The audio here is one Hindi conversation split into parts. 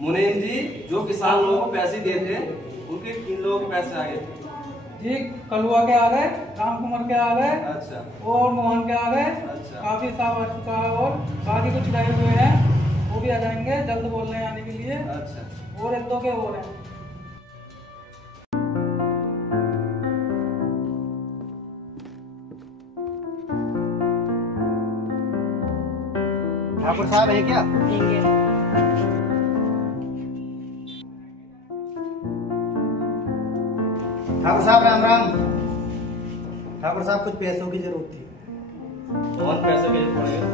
मुनीम जी, जो किसान लोगों को पैसे दिए थे उनके किन लोगों के पैसे आ गए थे? जी कलुआ के आ गए, राम कुमार के आ गए, अच्छा और मोहन के आ गए। अच्छा। काफी साफ आ चुका है और बाकी कुछ रहे हुए हैं वो भी आ जाएंगे, जल्द बोल रहे हैं आने के लिए। अच्छा। और एक दो के और हैं। ठाकुर साहब है क्या? ठीक है। ठाकुर साहब राम राम। ठाकुर साहब कुछ पैसों की जरूरत थी। बहुत पैसे भेज पड़ेगा।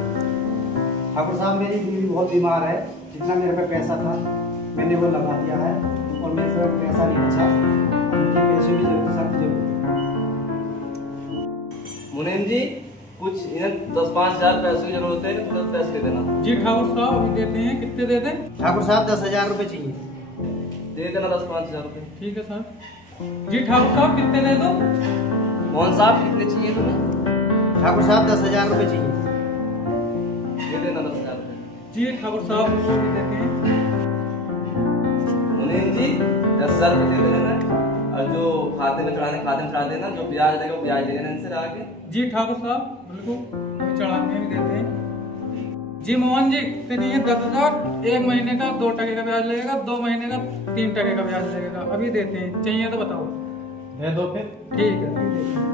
ठाकुर साहब मेरी बीवी बहुत बीमार है, जितना मेरे पे पैसा था मैंने वो लगा दिया है और मेरे पे पैसा नहीं बचा। मुझे पैसों की जरूरत, सख्त जरूरत है। मुनीम जी, कुछ इन्हें 10-5 हजार पैसों की जरूरत है, तुरंत पैसे दे देना। जी ठाकुर साहब अभी देते हैं, कितने दे दें? ठाकुर साहब 10,000 रुपये चाहिए। दे देना 10-5 हजार रुपए। ठीक है सर। जी ठाकुर साहब कितने दे दो? मोहन साहब कितने चाहिए तुम्हें? ठाकुर साहब 10,000 रुपये चाहिए। दे देना 10,000 रुपए। जी ठाकुर साहब वो भी देते हैं। मुनीम जी, 10,000 रुपए दे देना और जो खाते में चढ़ा देना, जो ब्याज लगेगा वो ब्याज दे देना इनसे आके। जी ठाकुर साहब बिल्कुल, अभी चढ़ाते हैं, भी देते हैं। जी मोहन जी कितने चाहिए? 10,000। 1 महीने का 2% का ब्याज लगेगा, 2 महीने का 3% का ब्याज लगेगा। अभी देते हैं, चाहिए तो बताओ। दे दो फिर। ठीक है, अभी देते हैं।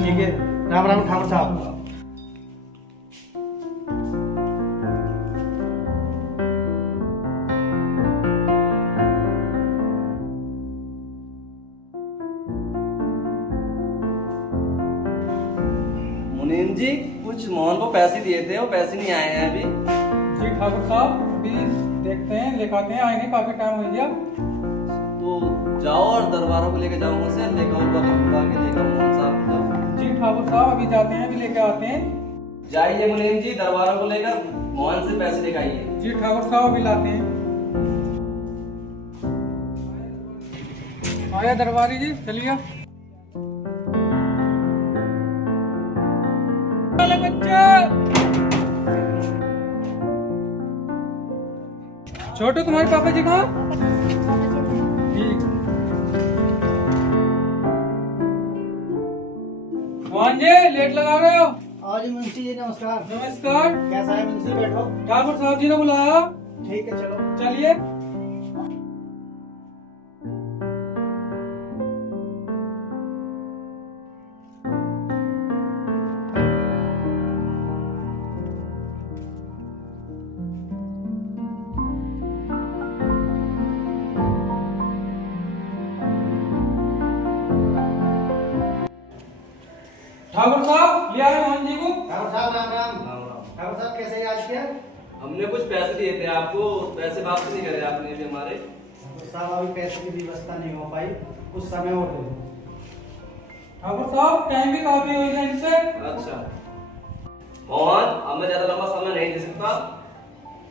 ठीक है, राम राम ठाकुर साहब। मुनीम जी, कुछ मोहन को पैसे दिए थे, वो पैसे नहीं आए हैं अभी। जी ठाकुर साहब अभी देखते हैं, लिखाते हैं, आएंगे, काफी टाइम हो गया। तो जाओ और दरबारों को लेके जाओ, उनसे लेकर के लेकर मोहन साहब को जाओ। जी ठाकुर साहब अभी जाते हैं, अभी लेके आते हैं। जाइए मुनीम जी, दरबारों को लेकर मोहन से पैसे लेकर आइए। जी ठाकुर साहब अभी लाते हैं। आया दरबारी जी, चलिए। बच्चा छोटू, तुम्हारे पापा जी कहाँ? ठीक। मोहन जी लेट लगा रहे हो? आओ जी मुंशी जी, नमस्कार। नमस्कार। कैसा है मुंशी? बैठो। ठाकुर साहब जी ने बुलाया। ठीक है, चलो। चलिए। ठाकुर साहब ले आए मोहन जी को। ठाकुर साहब राम राम। राम राम। ठाकुर साहब कैसे याद किया? हमने कुछ पैसे दिए थे आपको, पैसे वापस नहीं करे आपने भी हमारे। ठाकुर साहब अभी पैसे की व्यवस्था नहीं हो पाई, कुछ समय और दे दो। ठाकुर साहब टाइम भी काफी हो गया इनसे। अच्छा मोहन, अब मैं ज्यादा लंबा समय नहीं दे सकता।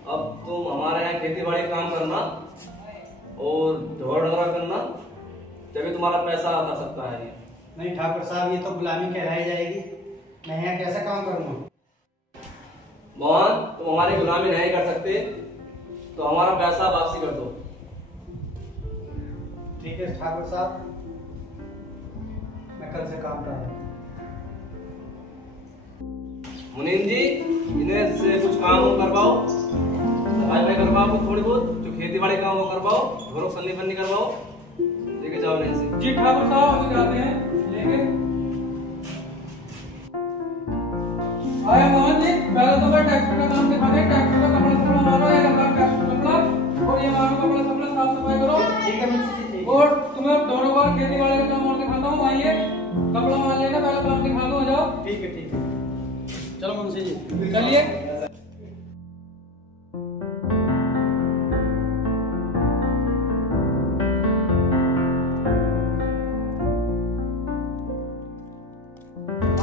अब तुम हमारे यहाँ खेती बाड़ी काम करना और ढोर ढोरा करना, तभी तुम्हारा पैसा आ सकता है। नहीं ठाकुर साहब, ये तो गुलामी कहलाई जाएगी। मैं यहाँ कैसे काम करूँगा? मोहन, तुम हमारी गुलामी नहीं कर सकते, तो हमारा पैसा वापसी कर दो। ठीक है ठाकुर साहब, मैं कल से काम कर रहा हूँ। मुनीम जी, इन्हें से कुछ काम करवाओ, सफाई करवाओ, थोड़ी बहुत जो खेती बाड़ी काम वो करवाओ, घरों सन्नी बन्नी करवाओ, लेके जाओ नहीं से। जी ठाकुर साहब अभी जाते हैं लेके। आया मोहन जी, पहले तो मैं ट्रैक्टर का काम दिखा दें। ट्रैक्टर का कपड़ा सपड़ा मारो, ये रखा ट्रैक्टर कपड़ा, और ये मारो कपड़ा सपड़ा साफ सफाई करो। ठीक है मुंशी जी, ठीक। और तुम्हें दोनों बार खेती बाड़ी का काम और दिखाता हूँ। आइए, कपड़ा मान लेना, पहले काम दिखा दो, जाओ। ठीक है, ठीक है। चलो मुंशी जी, चलिए।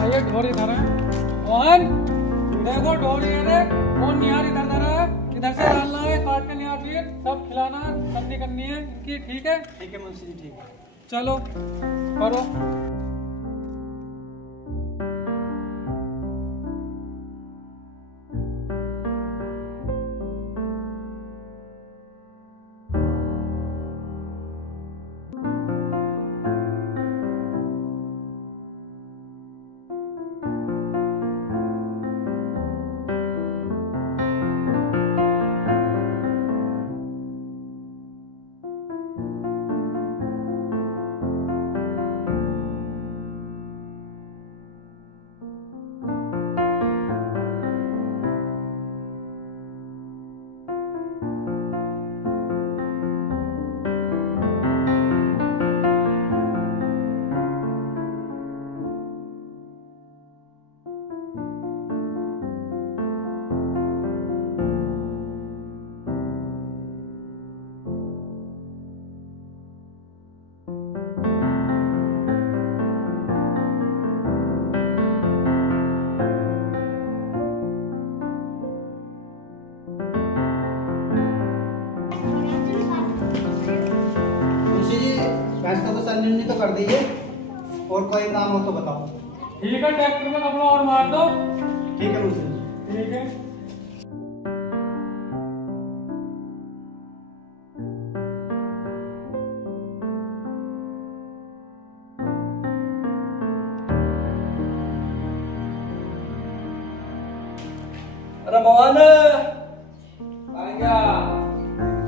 आइए, ढोर इधर है। मोहन देखो, ढोर ये है, और निहार इधर धरा है, इधर से डालना है, काट के निहार भी सब खिलाना है, ठंडी करनी है इनकी। ठीक है? ठीक है मुंशी जी, ठीक है। चलो करो। संजीवनी तो कर दीजिए, और कोई काम हो तो बताओ। ठीक है, ट्रैक्टर में कपड़ा और मार दो। ठीक है मुझसे। ठीक है। अरे मोहन आ गया।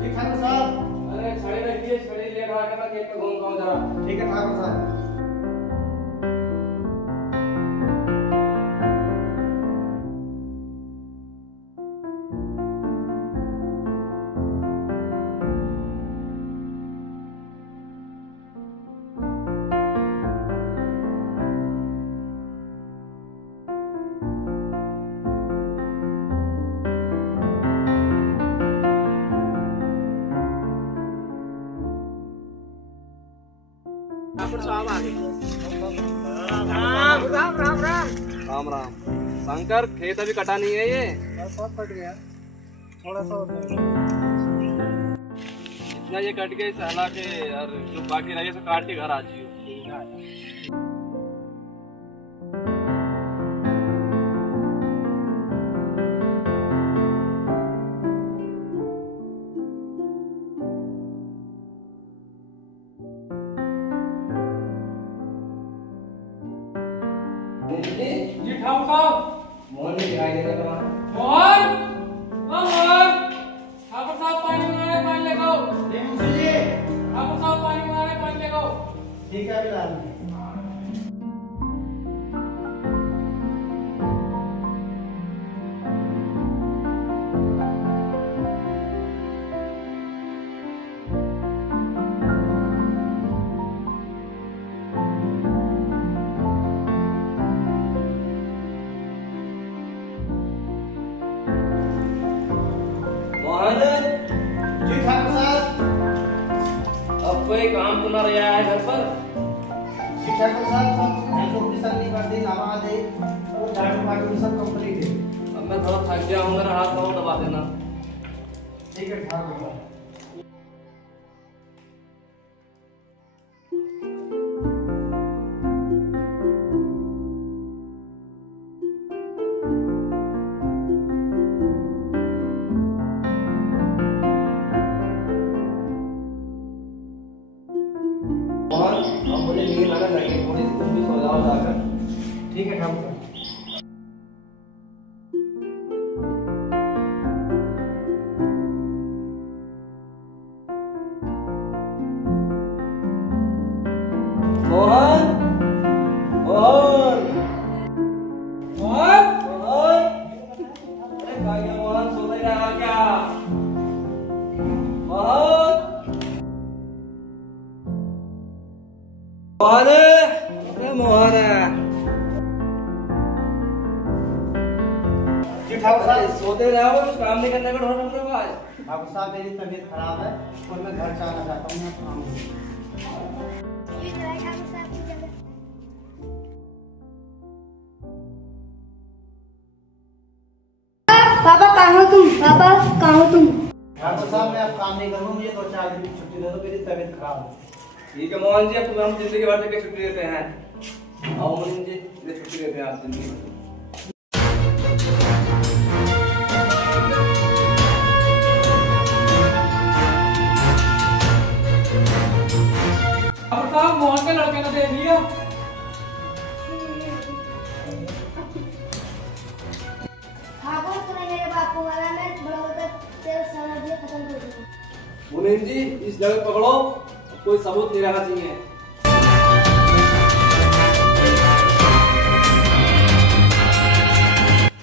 ठीक ठाकुर साहब। अरे छड़ी रखिए, छड़ी ले रहा है, खेत पे घूम पाऊं जरा। ठीक है ठाकुर साहब। राम राम। शंकर, खेत अभी कटा नहीं है ये? सब कट गया, थोड़ा सा और है। इतना ये कट गया सहला के यार, जो बाकी रहे तो काट के घर आ जाइयो। जी ठाकुर साहब। मोहन भी दिखाई दे रहा है तुम्हारा। मोहन, मोहन, ठाकुर साहब पानी मंगाने, पानी लेकर आओ। ठाकुर साहब पानी मंगाने, पानी लेकर आओ। ठीक है, अभी ला दूंगा। मोहन, जी ठाकुर साहब। अब कोई काम तो ना रहा है घर पर? जी ठाकुर साहब, सब ऐसो किसान कर दी, नवा दे और झाड़ू फाड़ू सब कंप्लीट है। अब मैं थोड़ा थक गया हूँ, मेरा हाथ पाँव दबा देना। ठीक है ठाकुर साहब। और अब मुझे नींद आने लगी, थोड़ी सी तुम भी सो जाओ जाकर। ठीक है ठाकुर साहब। मोहन, मोहन, मोहन, मोहन, अरे कहाँ गया मोहन? सोता ही रहा क्या? मोहन, मोहन, अरे मोहन जी ठाकुर साहब। सोते रहो, कुछ काम नहीं करने का ढोल रखने को आज। ठाकुर साहब, मेरी तबीयत खराब है और मैं घर जाना चाहता हूँ, मैं काम पापा कहाँ हो तुम? पापा कहाँ हो तुम? ठाकुर साहब, मैं अब काम नहीं करूँगा, मुझे 2-4 दिन की छुट्टी दे दो, मेरी तबीयत खराब है। ठीक है मोहन जी, अब तुम्हें हम जिंदगी भर के छुट्टी देते हैं। आओ मोहन जी, ये छुट्टी देते हैं आप जिंदगी भर। ठाकुर साहब, मोहन के लड़के ने देख लिया। ठाकुर तूने मेरे बाप को मारा, मैं बड़ा होकर तेरे सारा दिन खत्म कर दूंगा। मुनीम जी, इस जगह पकड़ो, कोई सबूत नहीं रहना चाहिए।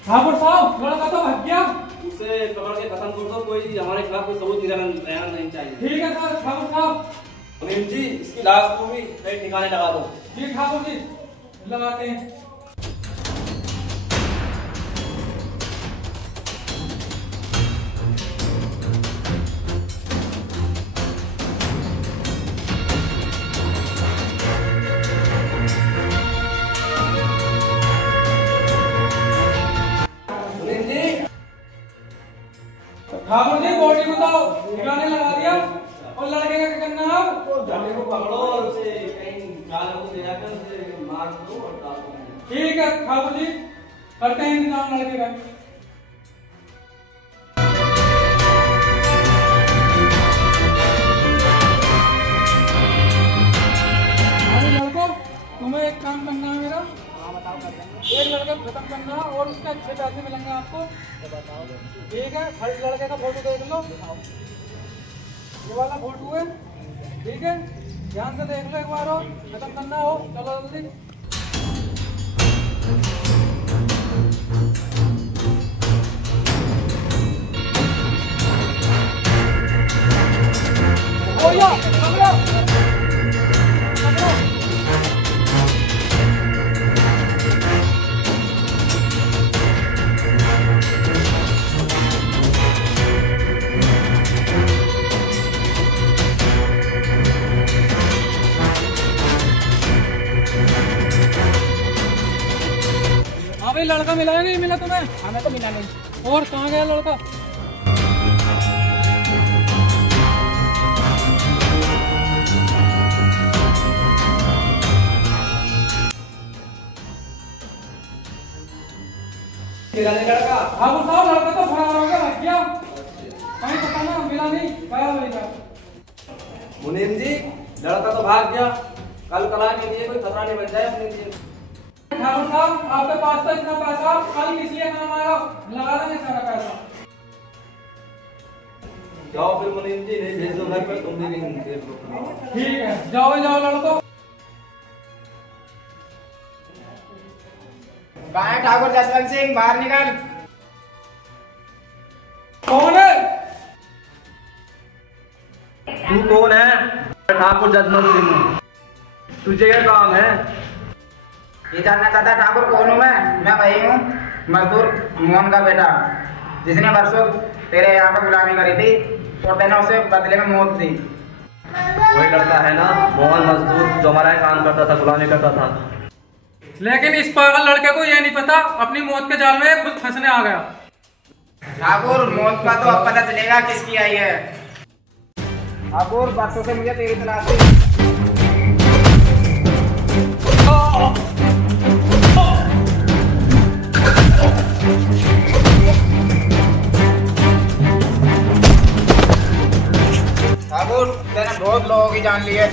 ठाकुर साहब, लड़का तो भाग गया। उसे पकड़ के खत्म कर दो, कोई हमारे खिलाफ कोई सबूत रहना नहीं चाहिए। ठीक है सर। ठाकुर साहब। मुनीम जी, इसकी लाश को भी नए ठिकाने लगा दो। जी ठाकुर जी, लगाते हैं। मुनीम जी, ठाकुर जी, बॉडी बताओ, ठिकाने लगा दिया। और लड़के का क्या करना है अब? लड़के को पकड़ो और उसे चाल को ले जाकर उसे मार दो और डाल दो। ठीक है ठाकुर जी, करते हैं इंतजाम लड़के का। अरे लड़को, तुम्हें एक काम करना है मेरा। हाँ बताओ कर देंगे। एक लड़का खत्म करना है और उसके अच्छे पैसे मिलेंगे आपको। बताओ। ठीक है, फर्स्ट लड़के का फोटो देख लो, ये वाला फोटो है। ठीक है, ध्यान से देख लो एक बार और खत्म करना हो। चलो जल्दी। ओ या, पकड़ो, पकड़ो। हाँ भाई, लड़का मिला है नहीं मिला तुम्हें? हमें तो मिला नहीं। और कहाँ गया लड़का? मिला नहीं लड़का। हाँ वो साहब, लड़का तो फरार हो गया, भाग गया। कहीं पता ना, मिला नहीं, गया मिलेगा। मुनीम जी, लड़का तो भाग गया। कल कला के लिए कोई खतरा नहीं बन जाए मुनीम जी। ठाकुर साहब, आपके पास तो इतना पैसा, कल किस लिए काम आएगा? लगा देंगे सारा पैसा। जाओ फिर मुनीम जी, नहीं भेज दो घर पर, तुम भी देख लो। ठीक है, जाओ जाओ लड़को। कहाँ है ठाकुर जसवंत सिंह? बाहर निकल। कौन है? तू कौन है? ठाकुर जसवंत सिंह। तुझे क्या काम है? ये जानना चाहता ठाकुर कौन हूँ मैं वही हूँ, मजदूर मोहन का बेटा, जिसने वर्षों तेरे यहाँ पे गुलामी करी थी और तेने उसे बदले में मौत दी। वही लड़का है ना, मोहन मजदूर, जो हमारा यहाँ काम करता था, गुलामी करता था। लेकिन इस पागल लड़के को ये नहीं पता अपनी मौत के जाल में खुद फंसने आ गया। ठाकुर मौत का तो अब पता चलेगा किसकी आई है। ठाकुर बरसों से मुझे तेरी तलाश थी। ठाकुर मैंने बहुत लोगों की जान ली है।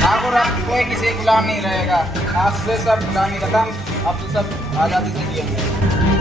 ठाकुर अब कोई किसी गुलाम नहीं रहेगा। आज से सब गुलामी खत्म, अब तो सब आजादी से जिएंगे।